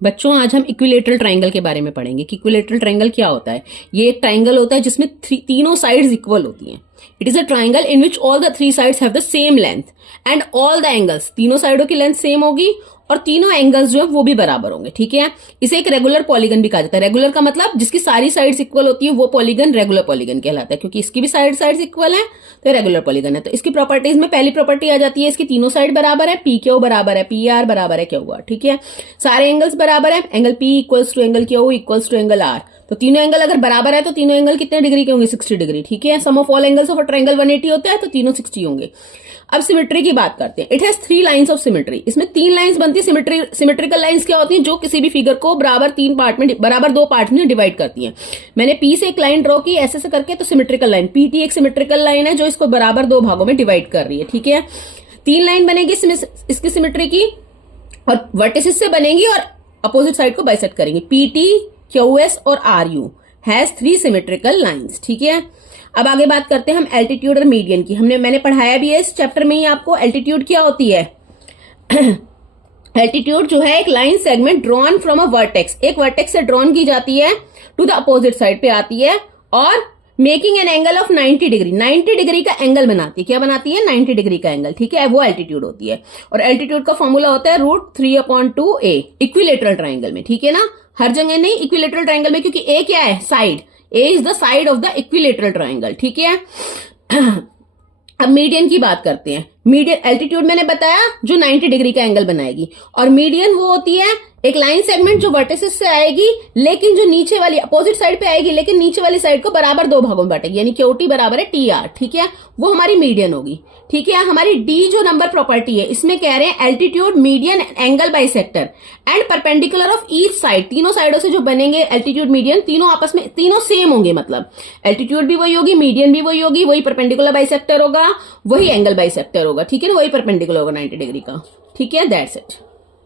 बच्चों आज हम इक्विलेटरल ट्रायंगल के बारे में पढ़ेंगे कि इक्विलेटरल ट्रायंगल क्या होता है। ये एक ट्रायंगल होता है जिसमें तीनों साइड्स इक्वल होती हैं। It is a triangle in which all the three sides have the same length and all the angles, तीनों साइडों की लेंथ सेम होगी और तीनों एंगल्स जो है वो भी बराबर होंगे। ठीक है, इसे एक रेगुलर पॉलीगन भी कहा जाता है। रेगुलर का मतलब जिसकी सारी साइड्स इक्वल होती है वो पॉलीगन रेगुलर पॉलीगन कहलाता है, क्योंकि इसकी भी साइड्स इक्वल है तो रेगुलर पॉलीगन है। तो इसकी प्रॉपर्टीज में पहली प्रॉपर्टी आ जाती है इसकी तीनों साइड बराबर है, पी क्यू बराबर है, पी आर बराबर है क्यू आर। ठीक है, सारे एंगल्स बराबर है, angle P equals to angle Q equals to angle R. तो तीनों एंगल अगर बराबर है तो तीनों एंगल कितने डिग्री के होंगे? 60 डिग्री। ठीक है, sum of all angles of a triangle 180 होता है तो तीनों 60 होंगे। अब सिमेट्री की बात करते हैं। It has 3 lines of symmetry. इसमें 3 लाइंस बनती है। सिमेट्रिकल लाइंस क्या होती हैं? जो किसी भी फिगर को बराबर 2 पार्ट में डिवाइड करती हैं। मैंने पी से एक लाइन ड्रॉ की ऐसे से करके, तो सिमेट्रिकल लाइन पीटी एक सिमेट्रिकल लाइन है जो इसको बराबर 2 भागों में डिवाइड कर रही है। ठीक है, 3 लाइन बनेगी इसकी सिमेट्री की और वर्टिसेस से बनेगी और अपोजिट साइड को बाइसेक्ट करेंगी। पीटी, क्यूएस और R U has 3 symmetrical lines. ठीक है, अब आगे बात करते हैं हम एल्टीट्यूड और मीडियन की। मैंने पढ़ाया भी है इस चैप्टर में ही आपको। एल्टीट्यूड क्या होती है? एल्टीट्यूड जो है एक line segment drawn from a vertex, एक वर्टेक्स से ड्रॉन की जाती है टू द अपोजिट साइड पे आती है और making an angle of 90 degree, 90 degree का एंगल बनाती है। क्या बनाती है? 90 डिग्री का एंगल। ठीक है, वो एल्टीट्यूड होती है। और एल्टीट्यूड का फॉर्मूला होता है √3/2a इक्विलेटरल ट्रायंगल में। ठीक है ना, हर जगह नहीं, इक्विलेटरल ट्रायंगल में, क्योंकि ए क्या है? Side. A is the side of the equilateral triangle. ठीक है, अब मीडियन की बात करते हैं। मीडियन एल्टीट्यूड मैंने बताया जो 90 डिग्री का एंगल बनाएगी, और मीडियन वो होती है एक लाइन सेगमेंट जो वर्टिसेस से आएगी लेकिन जो नीचे वाली अपोजिट साइड पे आएगी लेकिन नीचे वाली साइड को बराबर 2 भागों में बांटेगी, यानी क्यूटी बराबर है टी आर। ठीक है, वो हमारी मीडियन होगी। ठीक है, हमारी डी जो नंबर प्रॉपर्टी है इसमें कह रहे हैं altitude, median, angle bisector and perpendicular of each side. तीनों साइडों से जो बनेंगे एल्टीट्यूड मीडियन, तीनों आपस में तीनों सेम होंगे। मतलब एल्टीट्यूड भी वही होगी, मीडियन भी वही होगी, वही परपेंडिकुलर बाइसेक्टर होगा, वही एंगल बाइसेक्टर होगा। ठीक है ना, वही परपेंडिकुलर होगा 90 डिग्री का। ठीक है, दैट्स इट।